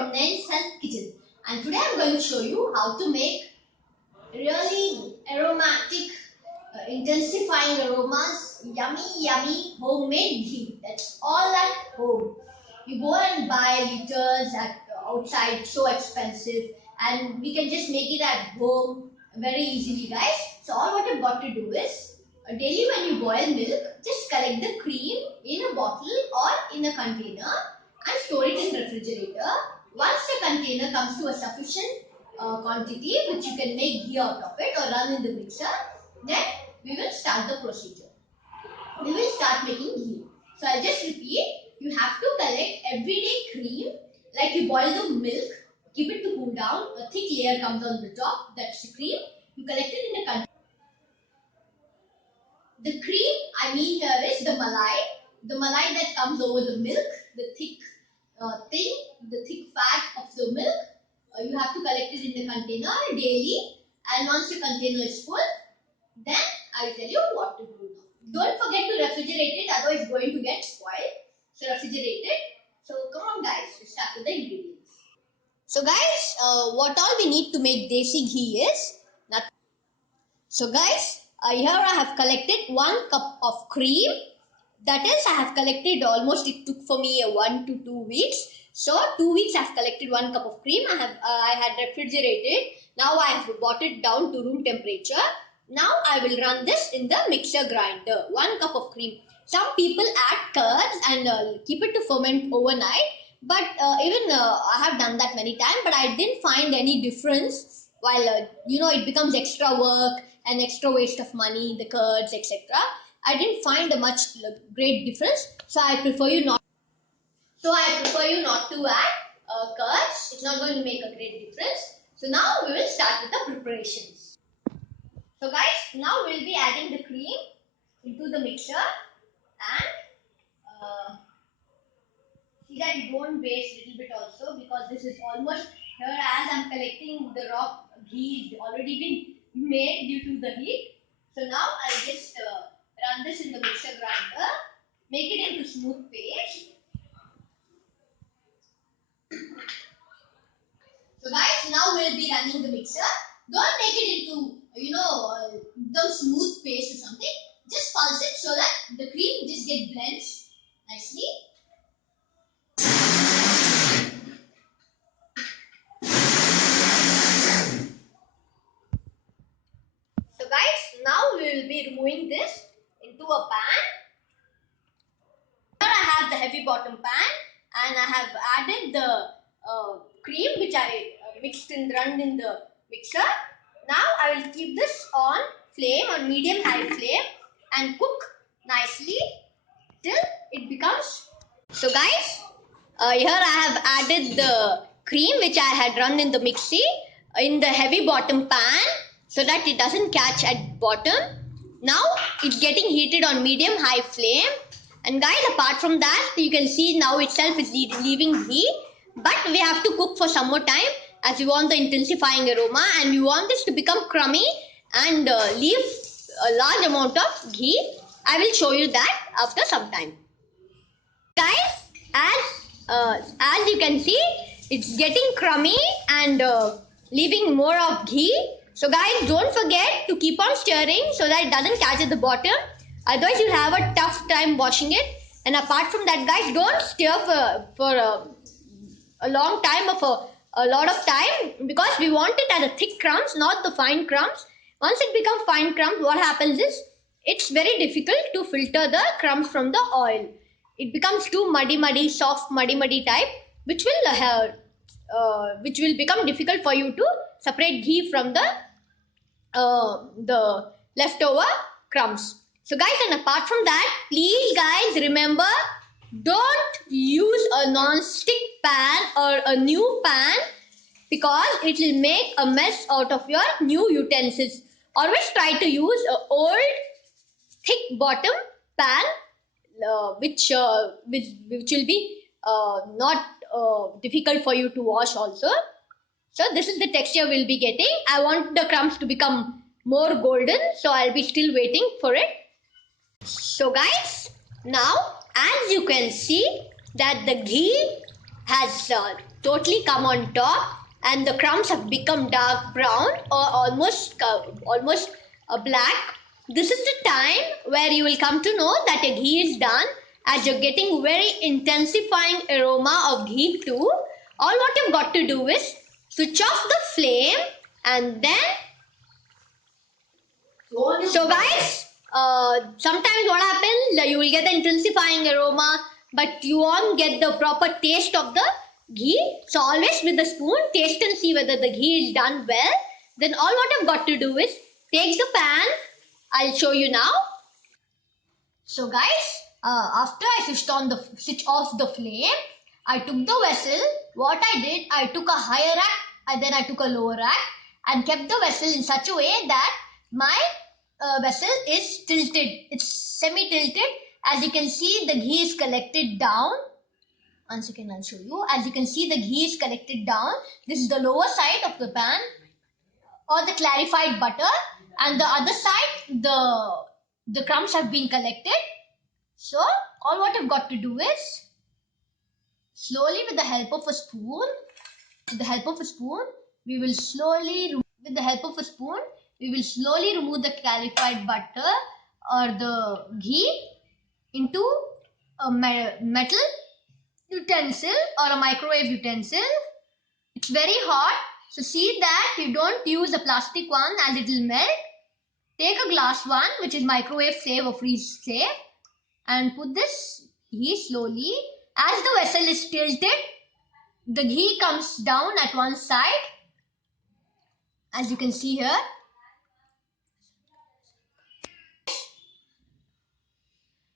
from Nain's Health Kitchen, and today I'm going to show you how to make really aromatic, intensifying aromas, yummy homemade ghee. That's all at home. You go and buy liters at outside, so expensive, and we can just make it at home very easily, guys. So all what you've got to do is daily when you boil milk, just collect the cream in a bottle or in a container and store it in refrigerator. Once the container comes to a sufficient quantity which you can make ghee out of it or run in the mixer, then we will start the procedure. We will start making ghee. So I'll just repeat. You have to collect everyday cream, like you boil the milk, keep it to cool down, a thick layer comes on the top, that's the cream. You collect it in a container. The cream I mean here is the malai that comes over the milk, the thick thing, the thick fat of the milk. You have to collect it in the container daily, and once the container is full, then I will tell you what to do now. Don't forget to refrigerate it, otherwise it's going to get spoiled. So refrigerate it. So come on guys, let's start with the ingredients. So guys, what all we need to make desi ghee is nothing. So guys, here I have collected 1 cup of cream. That is, I have collected almost, it took for me 1 to 2 weeks. So 2 weeks I have collected 1 cup of cream. I had refrigerated. Now I have brought it down to room temperature. Now I will run this in the mixer grinder. 1 cup of cream. Some people add curds and keep it to ferment overnight. But I have done that many times. But I didn't find any difference. While it becomes extra work and extra waste of money, the curds, etc. I didn't find a much great difference. So I prefer you not. So I prefer you not to add curds. It's not going to make a great difference. So now we will start with the preparations. So guys, now we will be adding the cream into the mixer and see that you don't waste little bit also, because this is almost here as I'm collecting the raw ghee already been made due to the heat. So now I'll just run this in the mixer grinder, make it into smooth paste. So guys, now we'll be running the mixer. Don't make it into the smooth paste or something. Just pulse it so that the cream just get blends nicely. So guys, now we will be removing this into a pan. Here I have the heavy bottom pan and I have added the cream which I mixed and run in the mixer. Now I will keep this on medium high flame and cook nicely till it becomes. So guys, here I have added the cream which I had run in the mixie in the heavy bottom pan so that it doesn't catch at bottom. Now it's getting heated on medium high flame, and guys, apart from that, you can see now itself is leaving ghee, but we have to cook for some more time as we want the intensifying aroma and we want this to become crummy and leave a large amount of ghee. I will show you that after some time. Guys, as you can see, it's getting crummy and leaving more of ghee. So guys, don't forget to keep on stirring so that it doesn't catch at the bottom. Otherwise, you'll have a tough time washing it. And apart from that, guys, don't stir for a long time or a lot of time, because we want it as a thick crumbs, not the fine crumbs. Once it becomes fine crumbs, what happens is it's very difficult to filter the crumbs from the oil. It becomes too muddy, soft, muddy type, which will become difficult for you to separate ghee from the leftover crumbs. So guys, and apart from that, please guys remember, don't use a non-stick pan or a new pan, because it will make a mess out of your new utensils. Always try to use an old thick bottom pan which will be not difficult for you to wash also. So this is the texture we'll be getting. I want the crumbs to become more golden, so I'll be still waiting for it. So guys, now as you can see that the ghee has totally come on top, and the crumbs have become dark brown or almost black. This is the time where you will come to know that your ghee is done, as you're getting very intensifying aroma of ghee too. All what you've got to do is switch off the flame, and then so guys, sometimes what happens, you will get the intensifying aroma, but you won't get the proper taste of the ghee. So always with the spoon, taste and see whether the ghee is done well. Then all what I've got to do is take the pan. I'll show you now. So guys, after I switch off the flame, I took the vessel. What I did, I took a higher rack and then I took a lower rack and kept the vessel in such a way that my vessel is tilted. It's semi-tilted. As you can see, the ghee is collected down. One second, I'll show you. As you can see, the ghee is collected down. This is the lower side of the pan or the clarified butter, and the other side, the crumbs have been collected. So all what I've got to do is slowly with the help of a spoon, we will slowly remove the clarified butter or the ghee into a metal utensil or a microwave utensil. It's very hot, so see that you don't use a plastic one as it will melt. Take a glass one, which is microwave safe or freeze safe, and put this ghee slowly. As the vessel is tilted, the ghee comes down at one side, as you can see here.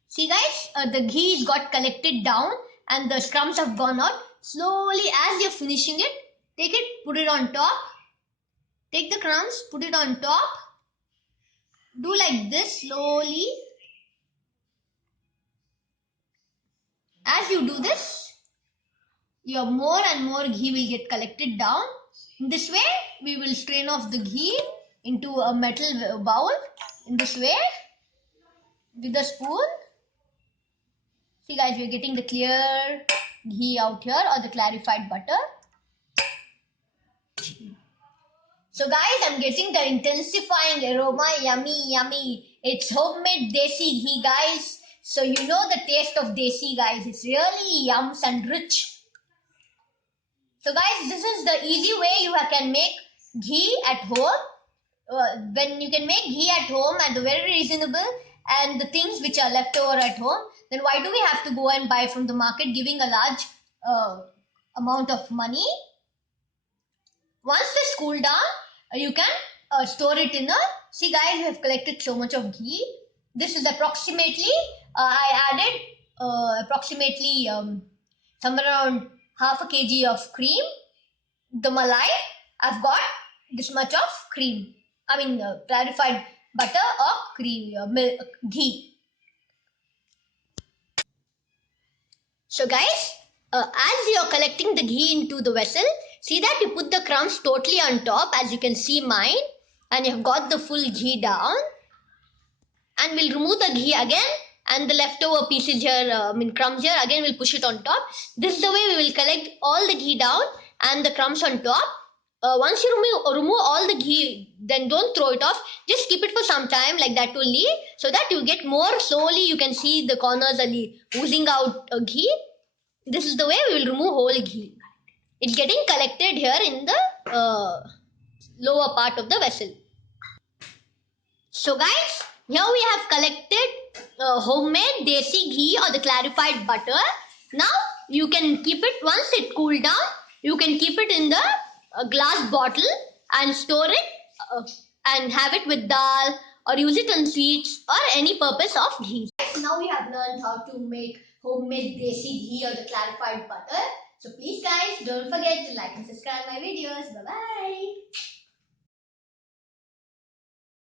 See guys, the ghee got collected down and the crumbs have gone out. Slowly, as you're finishing it, take it, put it on top. Take the crumbs, put it on top. Do like this slowly. As you do this, your more and more ghee will get collected down. In this way, we will strain off the ghee into a metal bowl. In this way, with a spoon. See guys, we're getting the clear ghee out here or the clarified butter. So guys, I'm getting the intensifying aroma. Yummy, yummy. It's homemade desi ghee, guys. So you know the taste of desi, guys. It's really yums and rich. So guys, this is the easy way you can make ghee at home. When you can make ghee at home at a very reasonable and the things which are left over at home, then why do we have to go and buy from the market, giving a large amount of money? Once this cool down, you can store it in a, see guys, we have collected so much of ghee. This is approximately, I added approximately somewhere around half a kg of cream. The malai, I've got this much of cream. I mean clarified butter or cream, milk, ghee. So guys, as you're collecting the ghee into the vessel, see that you put the crumbs totally on top, as you can see mine, and you've got the full ghee down. And we'll remove the ghee again, and the leftover pieces here, crumbs here, again we'll push it on top. This is the way we will collect all the ghee down and the crumbs on top. Once you remove all the ghee, then don't throw it off. Just keep it for some time like that only, so that you get more slowly. You can see the corners are oozing out ghee. This is the way we will remove whole ghee. It's getting collected here in the lower part of the vessel. So guys, here we have collected homemade desi ghee or the clarified butter. Now you can keep it, once it cool down, you can keep it in the glass bottle and store it and have it with dal or use it on sweets or any purpose of ghee. Now we have learned how to make homemade desi ghee or the clarified butter. So please guys, don't forget to like and subscribe my videos. Bye bye.